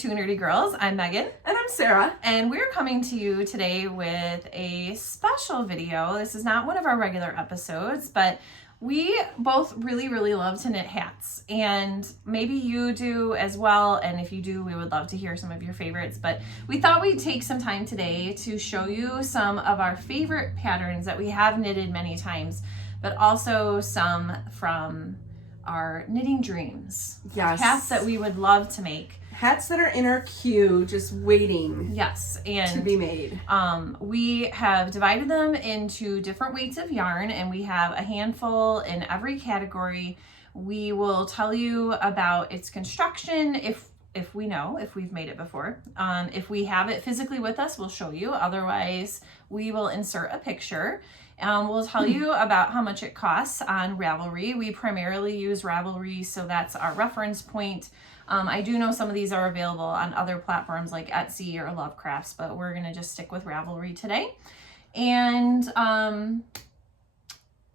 Two Nerdy Girls. I'm Megan. And I'm Sarah. And we're coming to you today with a special video. This is not one of our regular episodes, but we both really love to knit hats. And maybe you do as well. And if you do, we would love to hear some of your favorites. But we thought we'd take some time today to show you some of our favorite patterns that we have knitted many times, but also some from our knitting dreams. Yes. Hats that we would love to make. Hats that are in our queue, just waiting. Yes, and to be made. We have divided them into different weights of yarn, and we have a handful in every category. We will tell you about its construction if we know, if we've made it before. If we have it physically with us, we'll show you. Otherwise, we will insert a picture. We'll tell you about how much it costs on Ravelry. We primarily use Ravelry, so that's our reference point. I do know some of these are available on other platforms like Etsy or Lovecrafts, but we're going to just stick with Ravelry today. And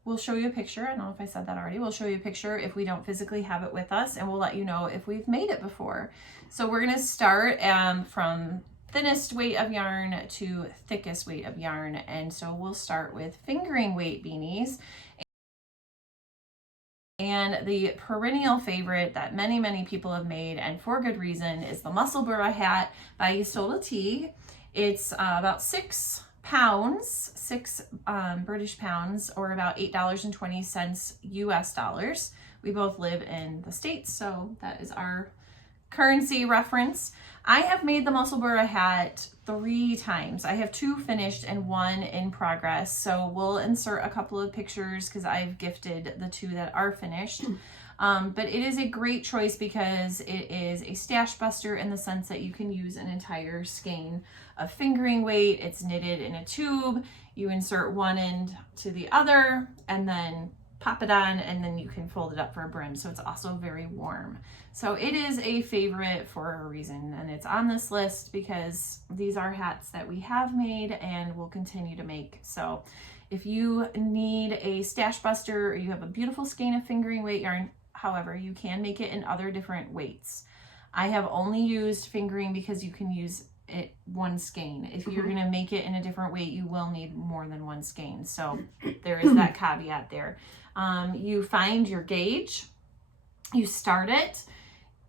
we'll show you a picture. I don't know if I said that already. We'll show you a picture if we don't physically have it with us, and we'll let you know if we've made it before. So we're going to start from thinnest weight of yarn to thickest weight of yarn. And so we'll start with fingering weight beanies. And the perennial favorite that many people have made, and for good reason, is the Musselburgh hat by Descoteaux. It's about 6 pounds, 6 British pounds, or about $8.20 US dollars. We both live in the States, so that is our currency reference. I have made the Musselburgh hat 3 times. I have 2 finished and 1 in progress. So we'll insert a couple of pictures because I've gifted the 2 that are finished. But it is a great choice because it is a stash buster in the sense that you can use an entire skein of fingering weight. It's knitted in a tube. You insert one end to the other and then pop it on, and then you can fold it up for a brim. So it's also very warm. So it is a favorite for a reason, and it's on this list because these are hats that we have made and will continue to make. So if you need a stash buster or you have a beautiful skein of fingering weight yarn, however, you can make it in other different weights. I have only used fingering because you can use it 1 skein. If you're going to make it in a different weight, you will need more than 1 skein. So there is that caveat there. You find your gauge, you start it,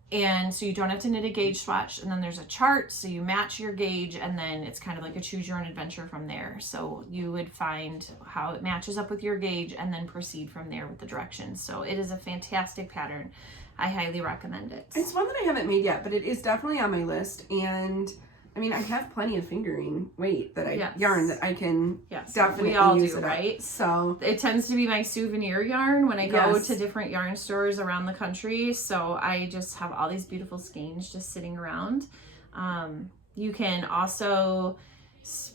and so you don't have to knit a gauge swatch, and then there's a chart, so you match your gauge, and then it's kind of like a choose your own adventure from there. So you would find how it matches up with your gauge and then proceed from there with the directions. So it is a fantastic pattern. I highly recommend it. It's one that I haven't made yet, but it is definitely on my list. And I mean, I have plenty of fingering weight that yarn that I can definitely we all use do, it right? Up. So it tends to be my souvenir yarn when I go to different yarn stores around the country. So I just have all these beautiful skeins just sitting around. You can also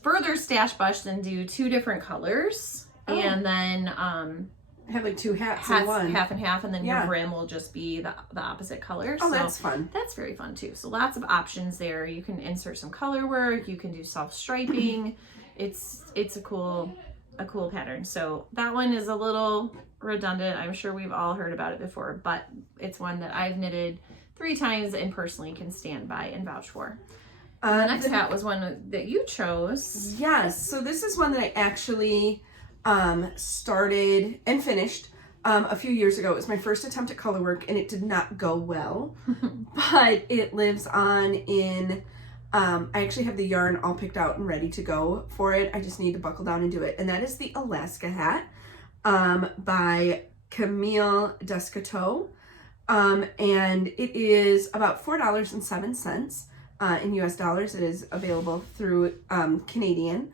further stash bush and do 2 different colors, and then have like 2 hats in one. Half and half, and then your brim will just be the opposite color. Oh, so that's fun. That's very fun too. So lots of options there. You can insert some color work. You can do self-striping. It's a cool pattern. So that one is a little redundant. I'm sure we've all heard about it before, but it's one that I've knitted 3 times and personally can stand by and vouch for. The next hat was one that you chose. Yes. So this is one that I actually started and finished a few years ago. It was my first attempt at color work, and it did not go well, but it lives on in I actually have the yarn all picked out and ready to go for it. I just need to buckle down and do it. And that is the Alaska hat by Camille Descoteaux, and it is about $4.07 in US dollars. It is available through Canadian.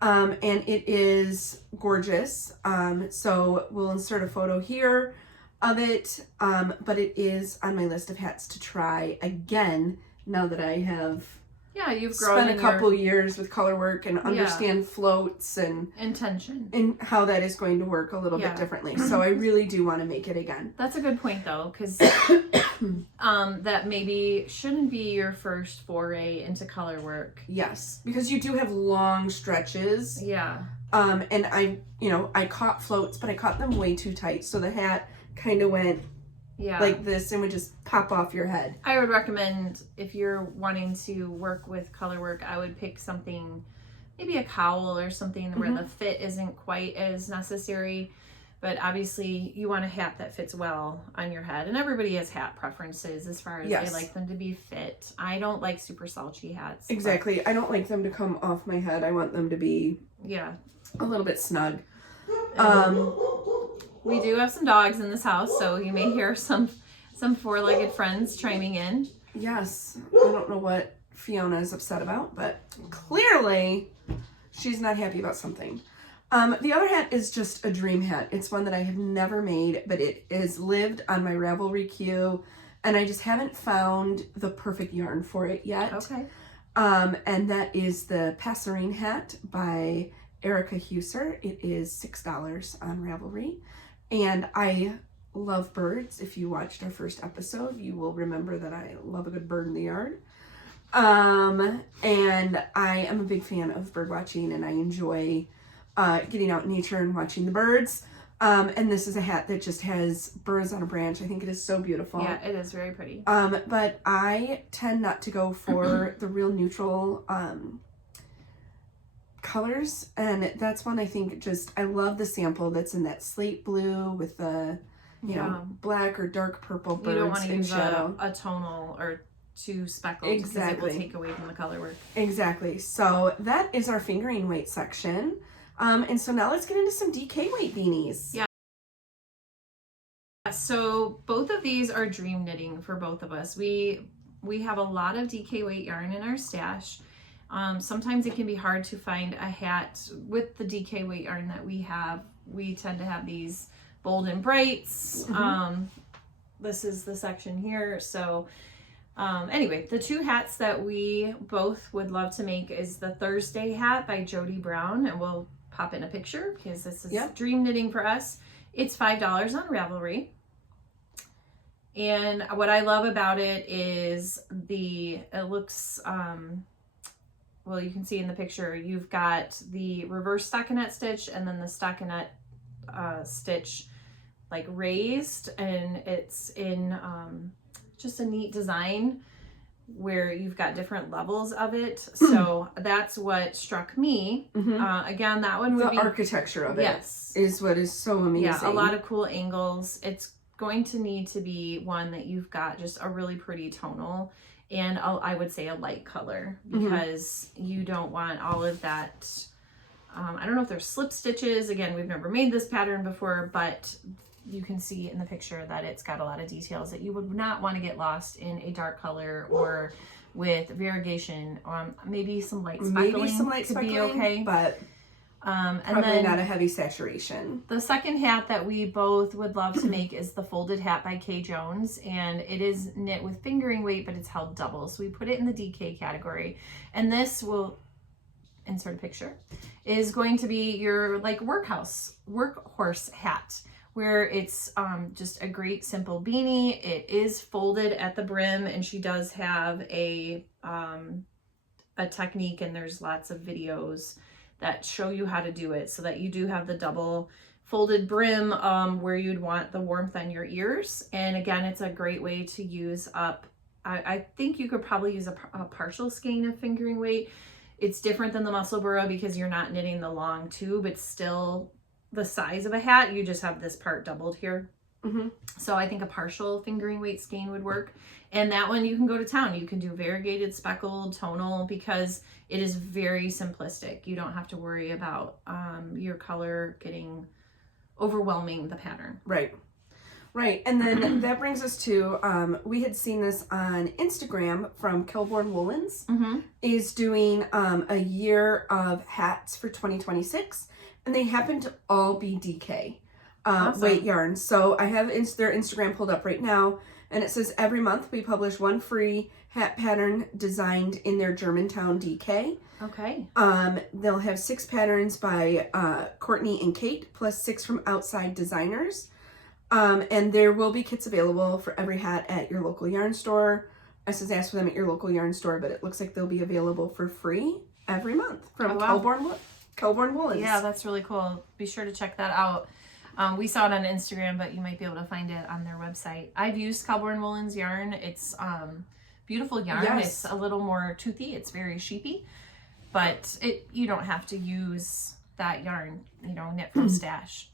And it is gorgeous. So we'll insert a photo here of it. But it is on my list of hats to try again now that I have you've grown spent a couple years with color work and understand floats and intention and how that is going to work a little bit differently. So I really do want to make it again. That's a good point though, because that maybe shouldn't be your first foray into color work. Yes, because you do have long stretches. Yeah. And I caught floats, but I caught them way too tight. So the hat kind of went Yeah. like this and would just pop off your head. I would recommend, if you're wanting to work with color work, I would pick something, maybe a cowl or something where the fit isn't quite as necessary. But obviously you want a hat that fits well on your head. And everybody has hat preferences as far as they like them to be fit. I don't like super slouchy hats. Exactly. I don't like them to come off my head. I want them to be a little bit snug. We do have some dogs in this house, so you may hear some four-legged friends chiming in. Yes. I don't know what Fiona is upset about, but clearly she's not happy about something. The other hat is just a dream hat. It's one that I have never made, but it is lived on my Ravelry queue, and I just haven't found the perfect yarn for it yet. Okay. And that is the Passerine hat by Erica Heusser. It is $6 on Ravelry, and I love birds. If you watched our first episode, you will remember that I love a good bird in the yard. And I am a big fan of bird watching, and I enjoy getting out in nature and watching the birds. And this is a hat that just has birds on a branch. I think it is so beautiful. Yeah, it is very pretty. But I tend not to go for the real neutral colors. And that's one I think I love the sample that's in that slate blue with the, you know, black or dark purple birds. You don't want to use shadow. a tonal or too speckled. Exactly. Because it will take away from the color work. Exactly. So that is our fingering weight section. And so now let's get into some DK weight beanies. Yeah. So both of these are dream knitting for both of us. We have a lot of DK weight yarn in our stash. Sometimes it can be hard to find a hat with the DK weight yarn that we have. We tend to have these bold and brights. This is the section here. So anyway, the two hats that we both would love to make is the Thursday hat by Jodi Brown, and we'll pop in a picture because this is dream knitting for us. It's $5 on Ravelry. And what I love about it is it looks, well, you can see in the picture, you've got the reverse stockinette stitch and then the stockinette stitch like raised, and it's in just a neat design where you've got different levels of it. So that's what struck me. Again, that one would be... The architecture of it is what is so amazing. Yeah, a lot of cool angles. It's going to need to be one that you've got just a really pretty tonal, and I would say a light color, because you don't want all of that... I don't know if there's slip stitches. Again, we've never made this pattern before, but you can see in the picture that it's got a lot of details that you would not want to get lost in a dark color or with variegation. Maybe some light speckling could be okay, but and probably then not a heavy saturation. The second hat that we both would love to make is the folded hat by Kay Jones, and it is knit with fingering weight, but it's held double, so we put it in the DK category. And this will insert a picture is going to be your like workhorse hat, where it's just a great simple beanie. It is folded at the brim, and she does have a technique, and there's lots of videos that show you how to do it so that you do have the double folded brim where you'd want the warmth on your ears. And again, it's a great way to use up, I think you could probably use a partial skein of fingering weight. It's different than the Musselburgh because you're not knitting the long tube. It's still the size of a hat. You just have this part doubled here. So I think a partial fingering weight skein would work. And that one you can go to town. You can do variegated, speckled, tonal, because it is very simplistic. You don't have to worry about your color getting overwhelming the pattern. Right. And then that brings us to, we had seen this on Instagram from Kelborn Woolens, is doing a year of hats for 2026, and they happen to all be DK weight yarn. So I have their Instagram pulled up right now, and it says every month we publish one free hat pattern designed in their Germantown DK. Okay. They'll have 6 patterns by Courtney and Cate, plus 6 from outside designers. And there will be kits available for every hat at your local yarn store. I says ask for them at your local yarn store, but it looks like they'll be available for free every month from Kelborn Woolens. Yeah, that's really cool. Be sure to check that out. We saw it on Instagram, but you might be able to find it on their website. I've used Cowborn Woolens yarn. It's beautiful yarn. Yes. It's a little more toothy. It's very sheepy, but you don't have to use that yarn, knit from stash.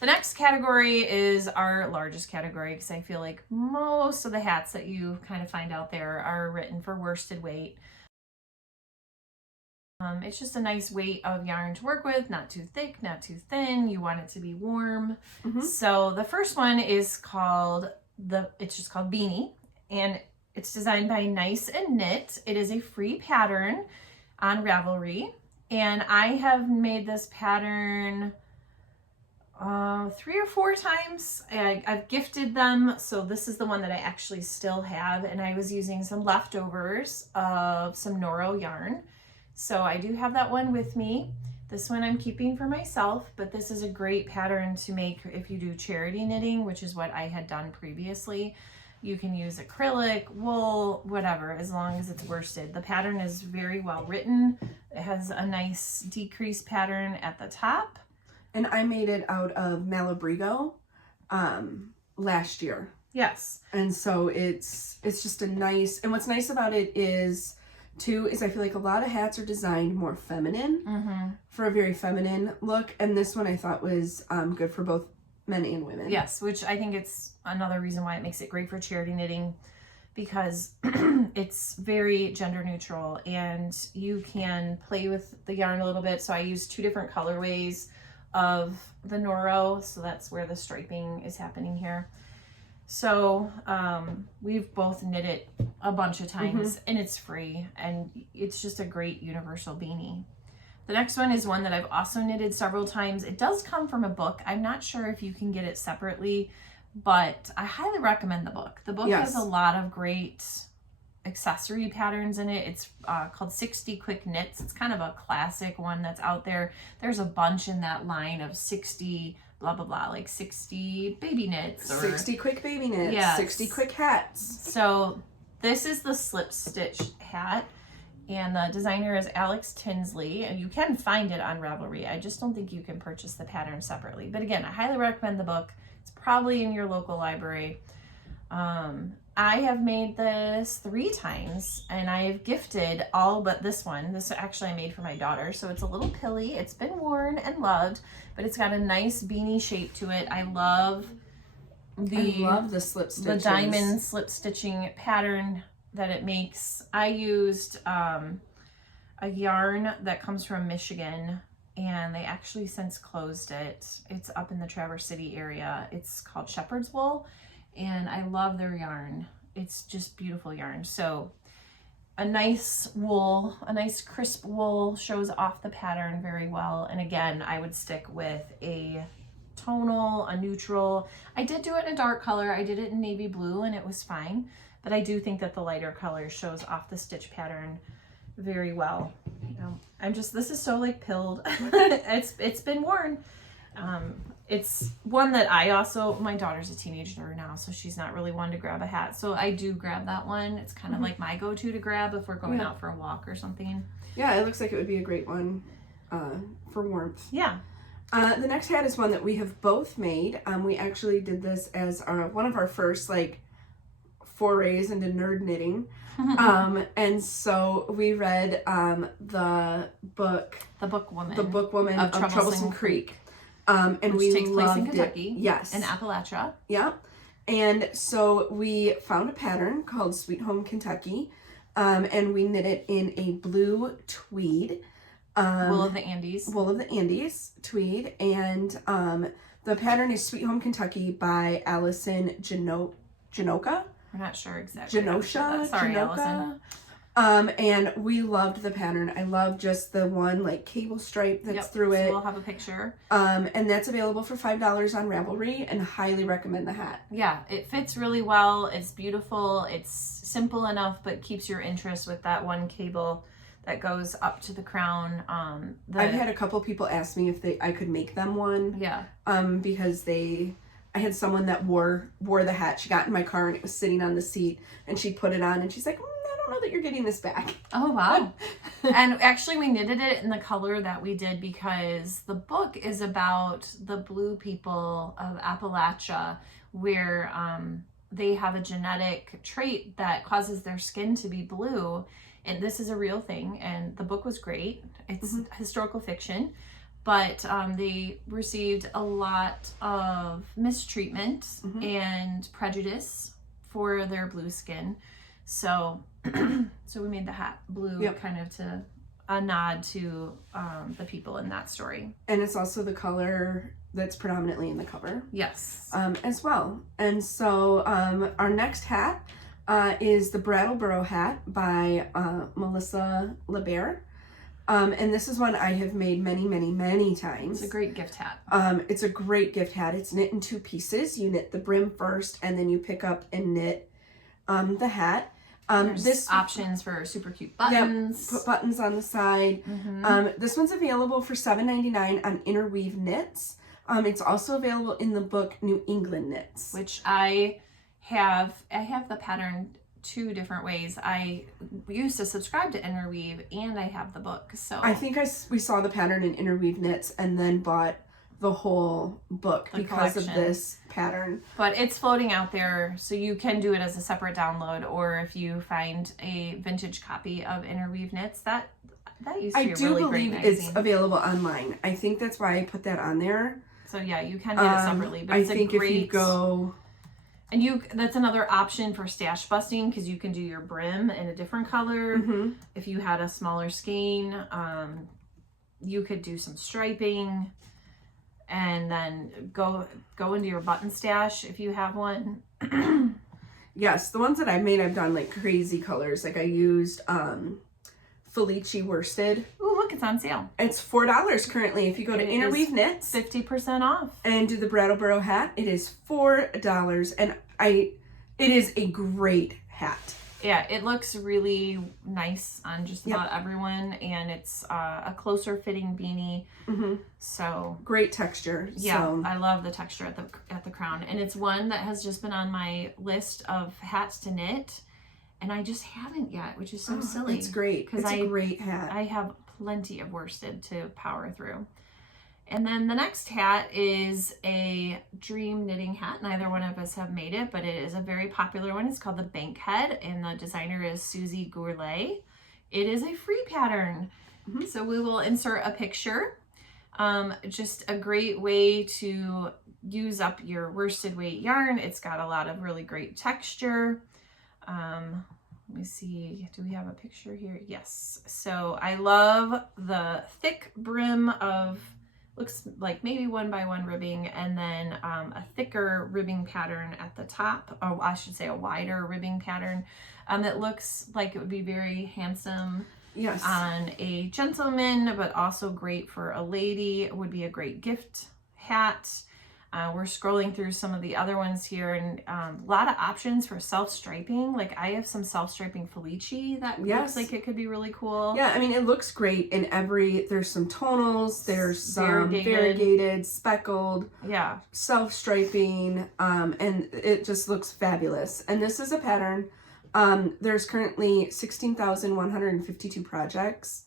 The next category is our largest category because I feel like most of the hats that you kind of find out there are written for worsted weight. It's just a nice weight of yarn to work with, not too thick, not too thin. You want it to be warm. So the first one is called it's just called Beanie, and it's designed by Nice and Knit. It is a free pattern on Ravelry, and I have made this pattern 3 or 4 times. I've gifted them, so this is the one that I actually still have, and I was using some leftovers of some Noto yarn. So I do have that one with me. This one I'm keeping for myself, but this is a great pattern to make if you do charity knitting, which is what I had done previously. You can use acrylic, wool, whatever, as long as it's worsted. The pattern is very well written. It has a nice decrease pattern at the top. And I made it out of Malabrigo last year. Yes. And so it's just a nice, and what's nice about it is I feel like a lot of hats are designed more feminine, for a very feminine look, and this one I thought was good for both men and women. Yes, which I think it's another reason why it makes it great for charity knitting, because it's very gender neutral and you can play with the yarn a little bit. So I use 2 different colorways of the Noto, so that's where the striping is happening here. So we've both knit it a bunch of times, and it's free, and it's just a great universal beanie. The next one is one that I've also knitted several times. It does come from a book. I'm not sure if you can get it separately, but I highly recommend the book. The book has a lot of great accessory patterns in it. It's called 60 Quick Knits. It's kind of a classic one that's out there. There's a bunch in that line of 60 blah blah blah, like 60 baby knits, or 60 quick baby knits, yes. 60 quick hats. So this is the slip stitch hat, and the designer is Alex Tinsley, and you can find it on Ravelry. I just don't think you can purchase the pattern separately, but again, I highly recommend the book. It's probably in your local library. I have made this 3 times, and I have gifted all but this one. This actually I made for my daughter, so it's a little pilly. It's been worn and loved, but it's got a nice beanie shape to it. I love the slip stitches. The diamond slip stitching pattern that it makes. I used a yarn that comes from Michigan, and they actually since closed it. It's up in the Traverse City area. It's called Shepherd's Wool, and I love their yarn. It's just beautiful yarn. So a nice wool, a nice crisp wool shows off the pattern very well. And again, I would stick with a tonal, a neutral. I did do it in a dark color. I did it in navy blue, and it was fine. But I do think that the lighter color shows off the stitch pattern very well. This is so like pilled. It's been worn. It's one that my daughter's a teenager now, so she's not really one to grab a hat. So I do grab that one. It's kind of like my go-to to grab if we're going out for a walk or something. Yeah, it looks like it would be a great one for warmth. Yeah. The next hat is one that we have both made. We actually did this as one of our first forays into nerd knitting. And so we read the book Woman of Troublesome Creek. And which we takes place loved in Kentucky. It. Yes. In Appalachia. Yeah. And so we found a pattern called Sweet Home Kentucky, and we knit it in a blue tweed. Wool of the Andes tweed. And the pattern is Sweet Home Kentucky by Allison Janocha. We're not sure exactly. Janocha. Sorry, Allison. And we loved the pattern. I love just the one cable stripe that's through it. We'll have a picture. And that's available for $5 on Ravelry, and highly recommend the hat. Yeah, it fits really well. It's beautiful. It's simple enough, but keeps your interest with that one cable that goes up to the crown. I've had a couple people ask me if I could make them one. Yeah. Because I had someone that wore the hat. She got in my car and it was sitting on the seat, and she put it on and she's like, I don't know that you're getting this back. Oh, wow. And actually we knitted it in the color that we did because the book is about the blue people of Appalachia, where they have a genetic trait that causes their skin to be blue. And this is a real thing. And the book was great. It's historical fiction. But they received a lot of mistreatment and prejudice for their blue skin. So so we made the hat blue kind of to a nod to the people in that story. And it's also the color that's predominantly in the cover. Yes. As well. And so our next hat is the Brattleboro hat by Melissa LaBarre. And this is one I have made many times. It's a great gift hat. It's a great gift hat. It's knit in 2 pieces. You knit the brim first, and then you pick up and knit the hat. There's options for super cute buttons. Put buttons on the side. This one's available for $7.99 on Interweave Knits. It's also available in the book New England Knits, which I have the pattern 2 different ways. I used to subscribe to Interweave, and I have the book. So I think we saw the pattern in Interweave Knits and then bought the whole book because of this pattern. But it's floating out there, so you can do it as a separate download, or if you find a vintage copy of Interweave Knits, that used to be a really great magazine. I do believe it's available online. I think that's why I put that on there. So yeah, you can get it separately. But it's if you go... And that's another option for stash busting, because you can do your brim in a different color. If you had a smaller skein, you could do some striping, and then go into your button stash if you have one. Yes, the ones that I've made, I've done like crazy colors. Like I used Felici worsted. Ooh, look, it's on sale. It's $4 currently. If you go to Interweave Knits, 50% off, and do the Brattleboro hat, it is $4. And it is a great hat. Yeah, it looks really nice on just about everyone, and it's a closer fitting beanie. So great texture. Yeah, so. I love the texture at the crown, and it's one that has just been on my list of hats to knit, and I just haven't yet, which is so silly. It's great. It's a great hat. I have plenty of worsted to power through. And then the next hat is a dream knitting hat. Neither one of us have made it, but it is a very popular one. It's called the Bankhead, and the designer is Susie Gourlay. It is a free pattern. So we will insert a picture. Just a great way to use up your worsted weight yarn. It's got a lot of really great texture. Let me see, do we have a picture here? Yes. So I love the thick brim of, looks like maybe 1x1 ribbing, and then a thicker ribbing pattern at the top, or I should say a wider ribbing pattern that looks like it would be very handsome on a gentleman, but also great for a lady. It would be a great gift hat. We're scrolling through some of the other ones here, and a lot of options for self-striping. Like I have some self-striping Felici that looks like it could be really cool. Yeah, I mean, it looks great in there's some tonals, there's some variegated, speckled, self-striping, and it just looks fabulous. And this is a pattern. There's currently 16,152 projects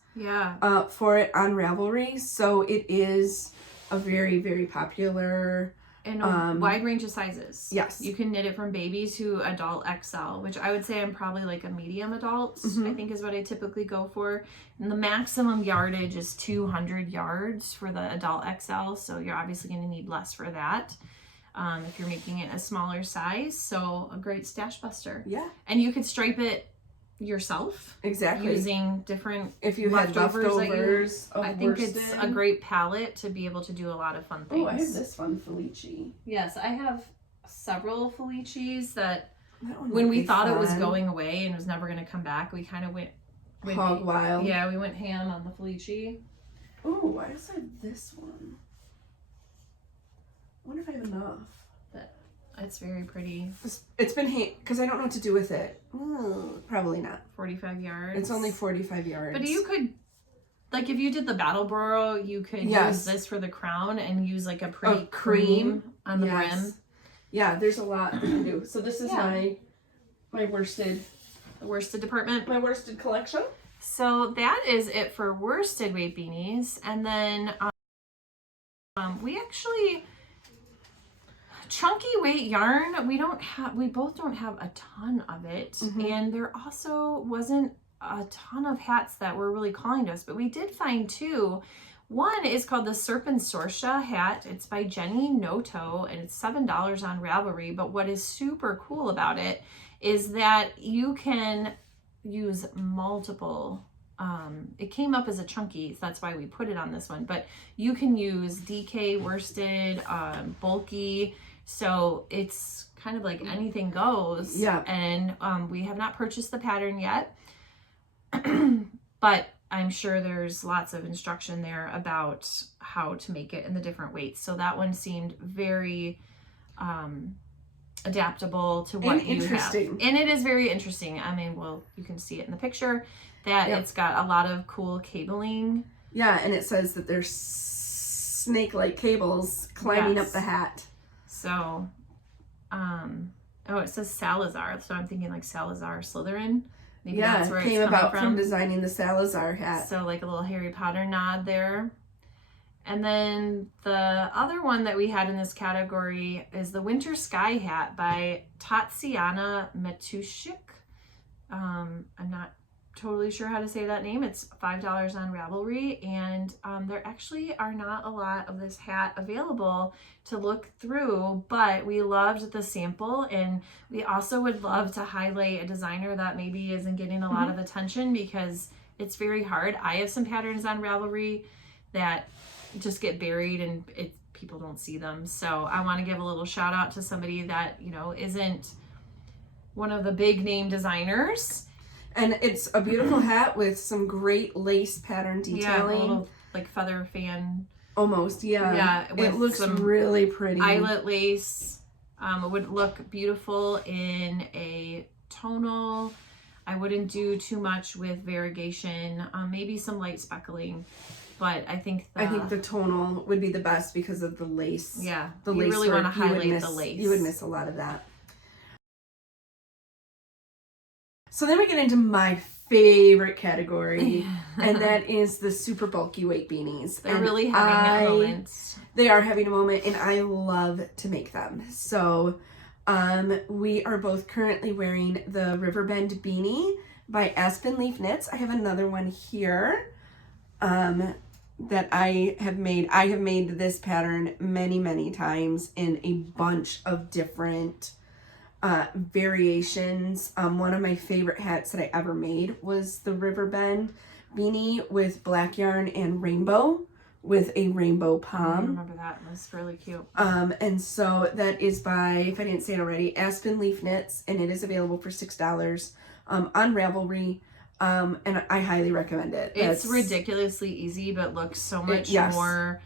for it on Ravelry, so it is a very popular in a wide range of sizes. Yes. You can knit it from babies to adult XL, which I would say I'm probably like a medium adult, I think is what I typically go for. And the maximum yardage is 200 yards for the adult XL, so you're obviously going to need less for that if you're making it a smaller size. So a great stash buster. Yeah. And you could stripe it yourself. Exactly. Using different if you had leftovers of I think worsted. It's a great palette to be able to do a lot of fun things. Oh, I have this one, Felici. Yes, I have several Felicis that when we thought it was going away and was never going to come back, we kind of went hog wild. Yeah, we went ham on the Felici. Oh, why does I have this one? I wonder if I have enough. It's very pretty. It's been because I don't know what to do with it. Probably not. 45 yards. It's only 45 yards. But you could, like, if you did the Brattleboro, you could use this for the crown and use like a pretty cream on the brim. Yeah, there's a lot to do. So this is my worsted the worsted department. My worsted collection. So that is it for worsted weight beanies. And then we actually, chunky weight yarn, we both don't have a ton of it. And there also wasn't a ton of hats that were really calling to us, but we did find two. One is called the Serpensortia hat. It's by Jenny Noto, and it's $7 on Ravelry. But what is super cool about it is that you can use multiple, it came up as a chunky, so that's why we put it on this one, but you can use DK, worsted, bulky, so it's kind of like anything goes. Yeah. And we have not purchased the pattern yet, but I'm sure there's lots of instruction there about how to make it in the different weights. So that one seemed very adaptable to what you have. And it is very interesting. I mean, well, you can see it in the picture that it's got a lot of cool cabling. Yeah, and it says that there's snake-like cables climbing up the hat. So, oh, it says Salazar. So I'm thinking like Salazar Slytherin. Maybe that's where it came about from designing the Salazar hat. So like a little Harry Potter nod there. And then the other one that we had in this category is the Winter Sky hat by Tatsiana Matsiuk. I'm not totally sure how to say that name. It's $5 on Ravelry, and there actually are not a lot of this hat available to look through, but we loved the sample, and we also would love to highlight a designer that maybe isn't getting a lot of attention because it's very hard. I have some patterns on Ravelry that just get buried and people don't see them. So I want to give a little shout out to somebody that, you know, isn't one of the big name designers. And it's a beautiful hat with some great lace pattern detailing. Yeah, a little like feather fan. Almost, yeah. Yeah, it looks really pretty. Eyelet lace. It would look beautiful in a tonal. I wouldn't do too much with variegation. Maybe some light speckling. But I think the tonal would be the best because of the lace. Yeah, the lace. You really want to highlight the lace. You would miss a lot of that. So then we get into my favorite category, and that is the super bulky weight beanies. They're really having a moment. They are having a moment, and I love to make them. So we are both currently wearing the Riverbend beanie by Aspen Leaf Knits. I have another one here that I have made. I have made this pattern many, many times in a bunch of different variations. One of my favorite hats that I ever made was the Riverbend beanie with black yarn and rainbow with a rainbow palm. I remember that. It was really cute. And so that is by, if I didn't say it already, Aspen Leaf Knits, and it is available for $6 on Ravelry. And I highly recommend it. It's ridiculously easy, but looks so much more,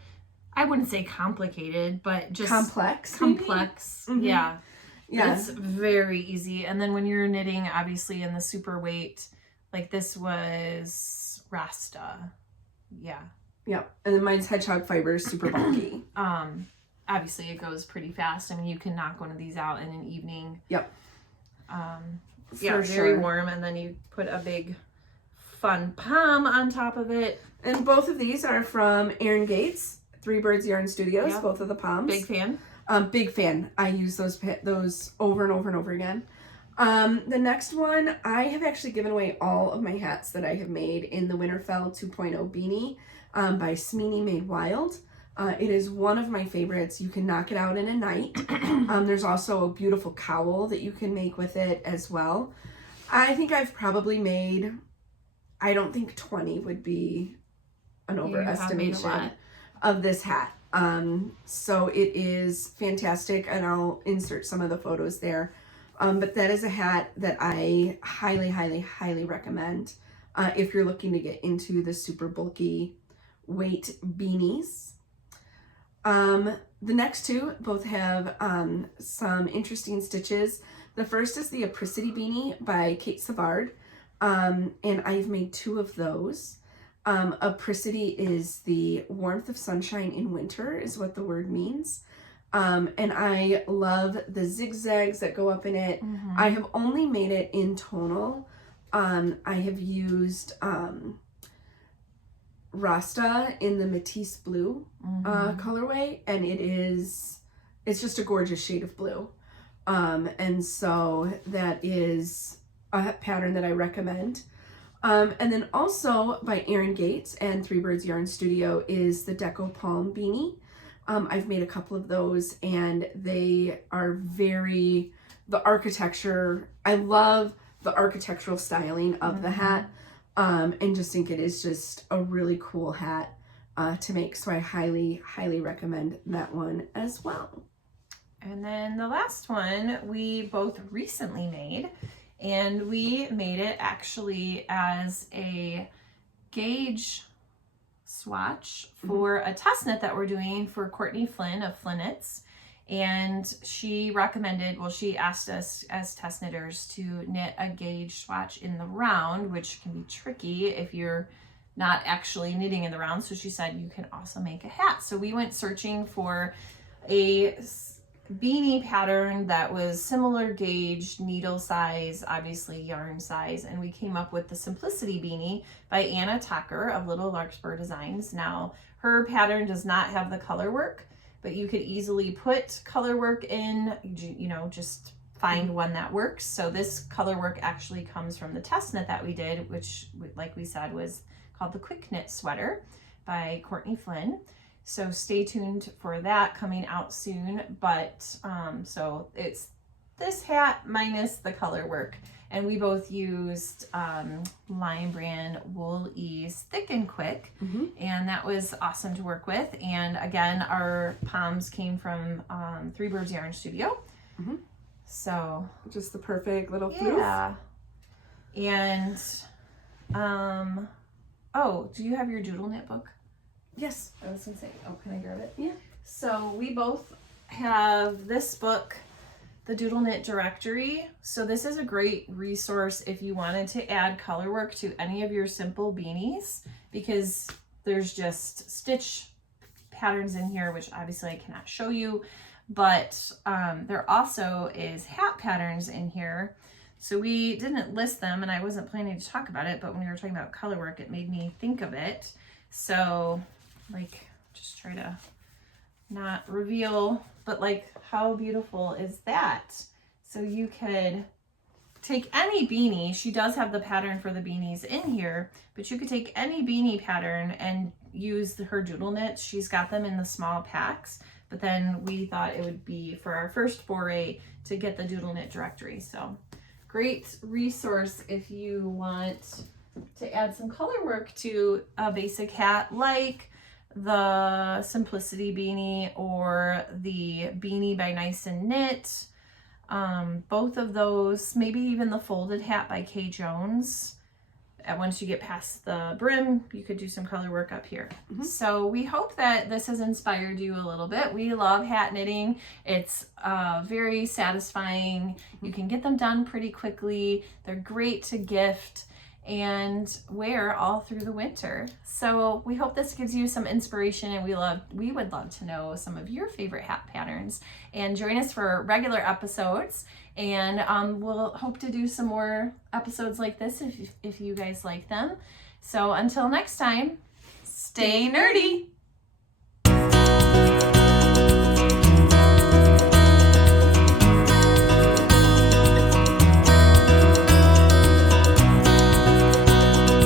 I wouldn't say complicated, but just complex. Mm-hmm. Yeah. Yeah. It's very easy. And then when you're knitting, obviously in the super weight, like this was Rasta. Yeah. Yep. And then mine's hedgehog fibers, super bulky. Obviously it goes pretty fast. I mean, you can knock one of these out in an evening. Yep. Yeah, very warm, and then you put a big fun palm on top of it. And both of these are from Erin Gates, Three Birds Yarn Studios. Yep. Both of the palms. Big fan. Big fan. I use those over and over and over again. The next one, I have actually given away all of my hats that I have made in the Winterfell 2.0 beanie by Smeeny Made Wild. It is one of my favorites. You can knock it out in a night. There's also a beautiful cowl that you can make with it as well. I think I've probably made, I don't think 20 would be an overestimation of this hat. So it is fantastic, and I'll insert some of the photos there. But that is a hat that I highly, highly, highly recommend if you're looking to get into the super bulky weight beanies. The next two both have some interesting stitches. The first is the Apricity beanie by Cate Savard, and I've made two of those. Apricity is the warmth of sunshine in winter is what the word means. And I love the zigzags that go up in it. Mm-hmm. I have only made it in tonal. I have used Rasta in the Matisse Blue colorway, and it's just a gorgeous shade of blue. And so that is a pattern that I recommend. And then also by Erin Gates and Three Birds Yarn Studio is the Deco Palm Beanie. I've made a couple of those, and they are the architecture, I love the architectural styling of the hat, and just think it is just a really cool hat to make. So I highly, highly recommend that one as well. And then the last one we both recently made, and we made it actually as a gauge swatch for a test knit that we're doing for Courtney Flynn of Flynn Knits. And she asked us as test knitters to knit a gauge swatch in the round, which can be tricky if you're not actually knitting in the round. So she said you can also make a hat. So we went searching for a beanie pattern that was similar gauge, needle size, obviously yarn size, and we came up with the Simplicity Beanie by Anna Tucker of Little Larkspur Designs. Now, her pattern does not have the color work, but you could easily put color work in, just find one that works. So this color work actually comes from the test knit that we did, which, like we said, was called the Quick Knit Sweater by Courtney Flynn. So stay tuned for that coming out soon. But so it's this hat minus the color work. And we both used Lion Brand Wool Ease Thick and Quick. And that was awesome to work with. And again, our palms came from Three Birds Yarn Studio. So just the perfect little floof. Yeah. And oh, do you have your doodle knit book? Yes. I was gonna say, oh, can I grab it? Yeah. So we both have this book, the Doodle Knit Directory. So this is a great resource if you wanted to add color work to any of your simple beanies, because there's just stitch patterns in here, which obviously I cannot show you, but there also is hat patterns in here. So we didn't list them, and I wasn't planning to talk about it, but when we were talking about color work, it made me think of it. So just try to not reveal, but how beautiful is that? So you could take any beanie. She does have the pattern for the beanies in here, but you could take any beanie pattern and use her doodle knits. She's got them in the small packs, but then we thought it would be for our first foray to get the Doodle Knit Directory. So great resource if you want to add some color work to a basic hat like the Simplicity Beanie or the Beanie by Nice and Knit. Both of those, maybe even the Folded Hat by Kay Jones. And once you get past the brim, you could do some color work up here. So we hope that this has inspired you a little bit. We love hat knitting. It's very satisfying. You can get them done pretty quickly. They're great to gift and wear all through the winter. So we hope this gives you some inspiration, and we would love to know some of your favorite hat patterns. And join us for regular episodes, and we'll hope to do some more episodes like this if you guys like them. So until next time, stay nerdy.